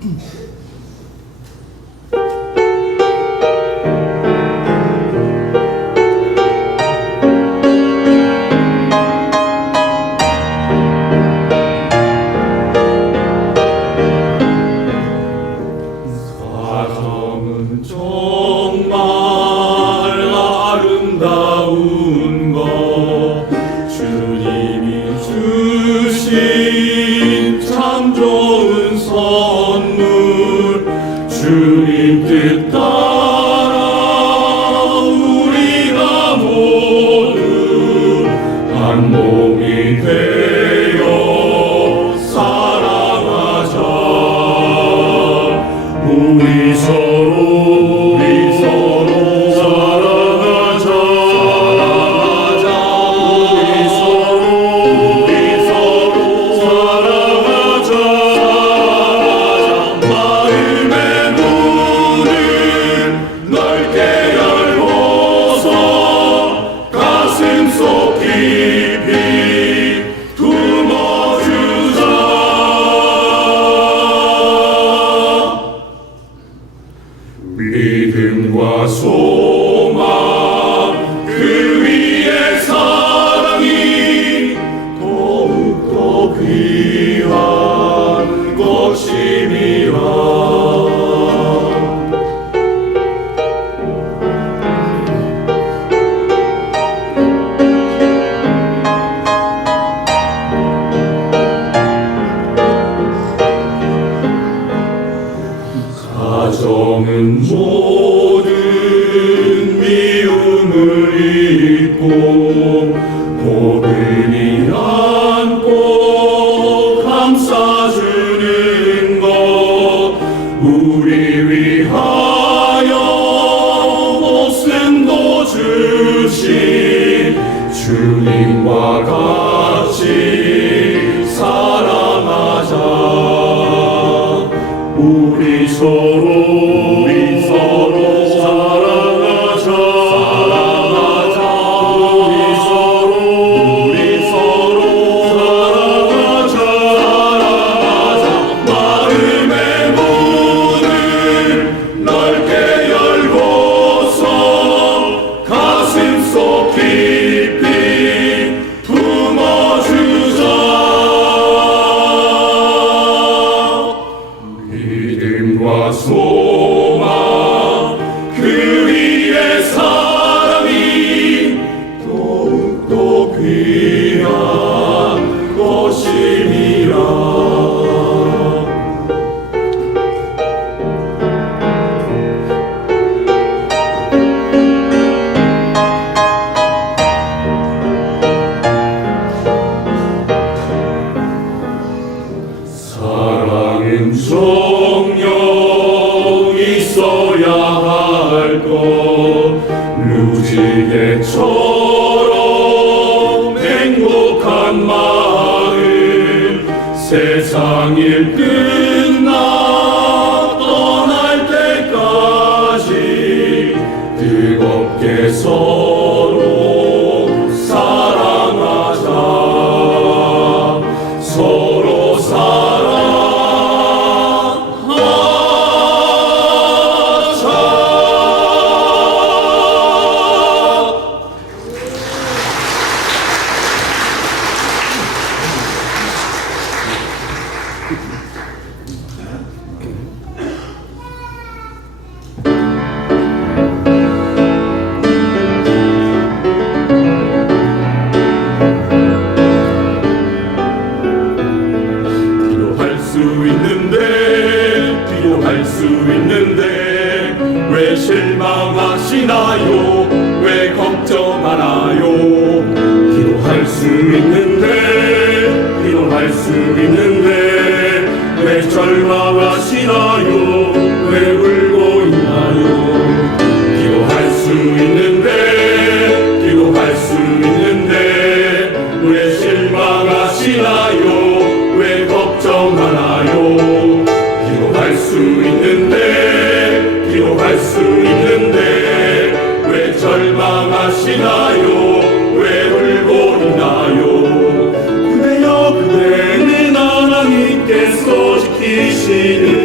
Mm-hmm. 꿈과 소망 그 위에 사랑이 더욱더 귀한 것이라. 가정은 모 짓고 고근히 안고 감싸주는 것 우리 위하여 목숨도 주신 주님과 같이 사랑하자. 우리 소 무지개처럼 행복한 마음 세상일 끝. You.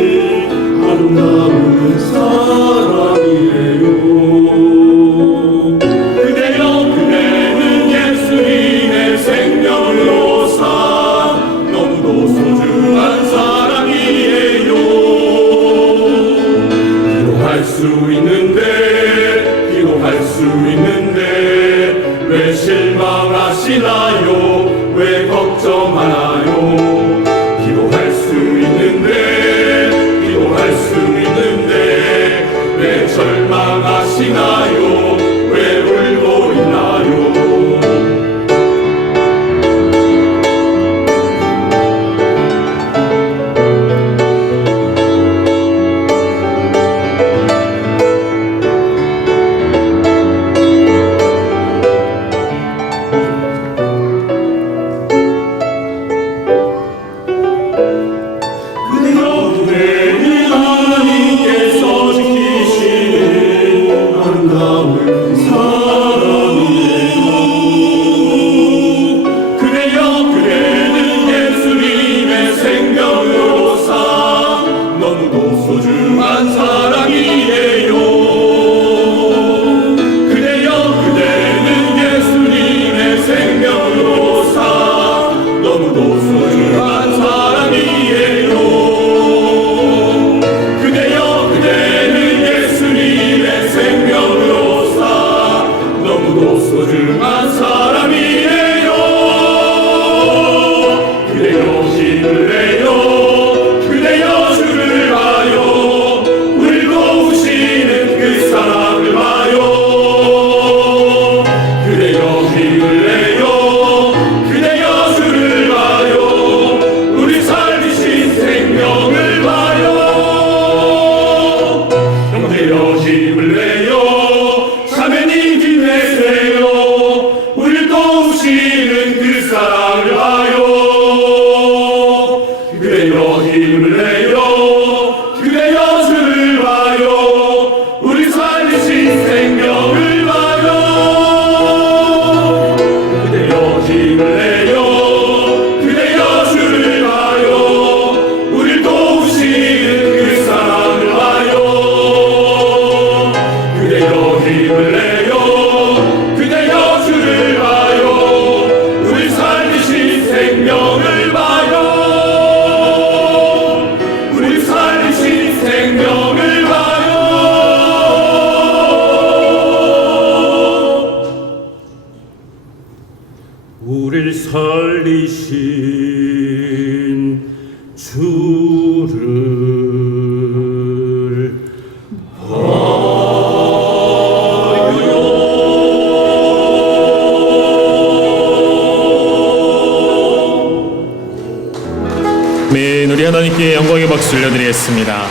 우리 하나님께 영광의 박수 올려드리겠습니다.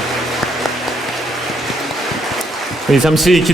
잠시 기도